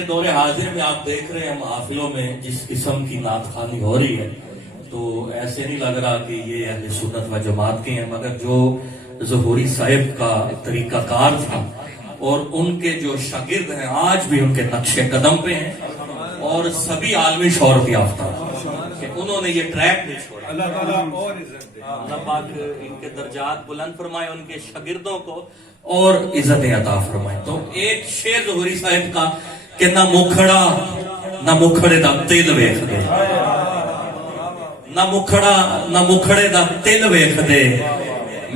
کے دور حاضر میں آپ دیکھ رہے ہیں محافلوں میں جس قسم کی نعت خوانی ہو رہی ہے تو ایسے نہیں لگ رہا کہ یہ اہل سنت و جماعت کے ہیں، مگر جو ظہوری صاحب کا طریقہ کار تھا اور ان کے جو شاگرد ہیں آج بھی ان کے نقش قدم پہ ہیں اور سبھی عالمی شہرت یافتہ کہ انہوں نے یہ ٹریک نہیں چھوڑا۔ اللہ تعالیٰ اور عزت دے، اللہ پاک ان کے درجات بلند فرمائے، ان کے شاگردوں کو اور عزتیں عطا فرمائے۔ تو ایک شعر ظہوری صاحب کا کہ نہ مکھڑا نہ مکھڑے دا تل ویکھ دے، نہ مکھڑا نہ مکھڑے دا تل ویکھ دے،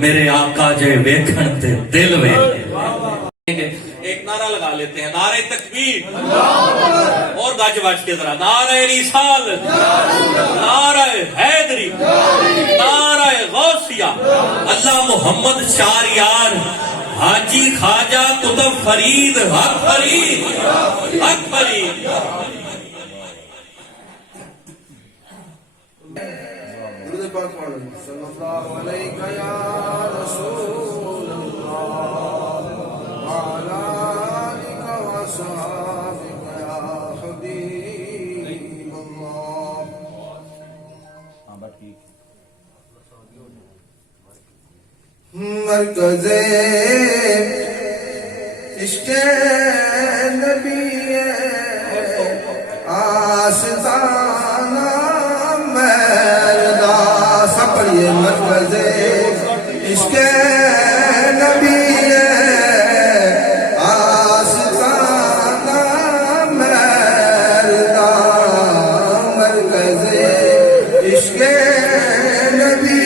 میرے آقا جے ویکھن تے دل ویکھ دے۔ ایک نعرہ لگا لیتے ہیں، نعرہ تکبیر اور گج بج کے ذرا، نعرہ رسال، نعرہ حیدری، نعرہ غوثیہ، اللہ محمد چار یار، حاجی خواجہ قطب فرید، حق فرید، حق فرید۔ درود پاک پڑھو، صلی اللہ علیہ یا رسول اللہ، وعلی آلک و صحابک یا حبیب اللہ۔ مرکز عشق نبی آستانہ مردا، سب پڑھیے، مرکز عشق نبی آستانہ مردا، مرکز عشق نبی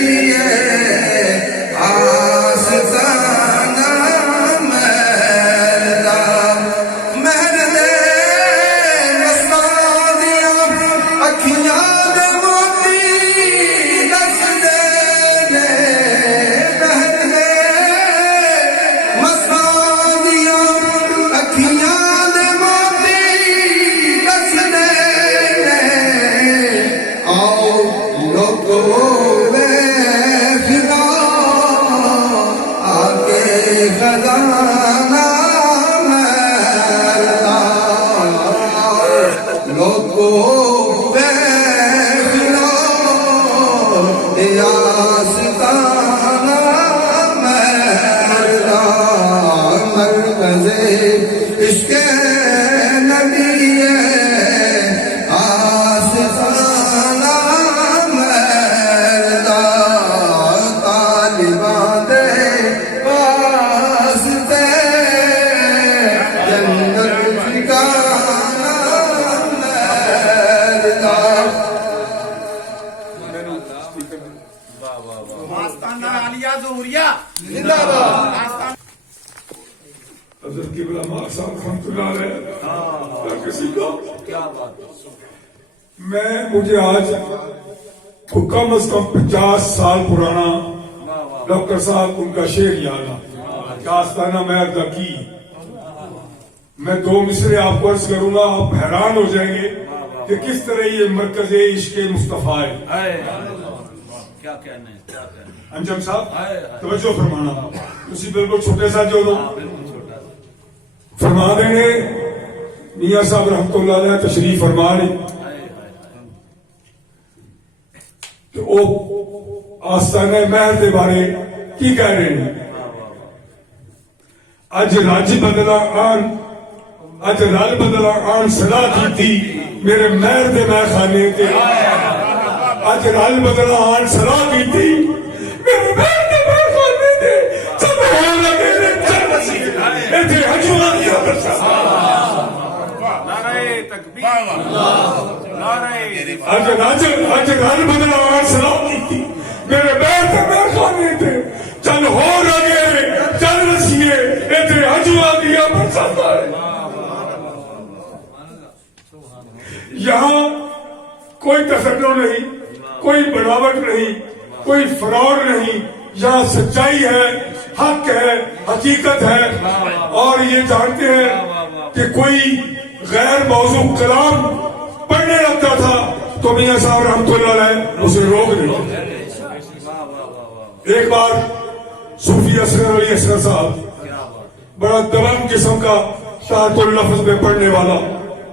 حضرت قبلہ ماں صاحب رحمۃ اللہ علیہ کسی کو مجھے آج کم از کم 50 سال پرانا ڈاکٹر صاحب ان کا شعر یاد آ، آستانہ مہر دا کی۔ میں 2 مصرے آپ کو عرض کروں گا، آپ حیران ہو جائیں گے کہ کس طرح یہ مرکز عشق مصطفیٰ ہے۔ کیا کہنا ہے، انجم صاحب توجہ فرمانا، اسی بالکل چھوٹے سا جو فرما دیں گے۔ میاں صاحب رحمۃ اللہ علیہ تشریف فرما رہے کہ وہ آستانہ مہر دے بارے کی کہہ رہے ہیں۔ اج رج بدلا آن، اج رل بدلا آن صدا کی تھی میرے مہر دے میں خانے تے، اج رل بدلا آن صدا کی تھی میرے مہر دے میں خانے تے، سب ہو لگے نے چل بسی ایتھے حجواں دیا برسا۔ نعرہ تکبیر، نعرہ اج رل بدلا آن صدا کی تھی میرے مہر دے میں خانے تے، چل ہو لگے نے چل بسی ایتھے حجواں دیا برسا۔ یہاں کوئی تصنع نہیں، کوئی بناوٹ نہیں، کوئی فراڈ نہیں، یہاں سچائی ہے، حق ہے، حقیقت ہے۔ اور یہ جانتے ہیں کہ کوئی غیر موضوع کلام پڑھنے لگتا تھا تو میاں صاحب رحمۃ اللہ علیہ اسے روک نہیں۔ ایک بار صوفی اسرار علی اسرار صاحب، بڑا دبنگ قسم کا تحت اللفظ میں پڑھنے والا،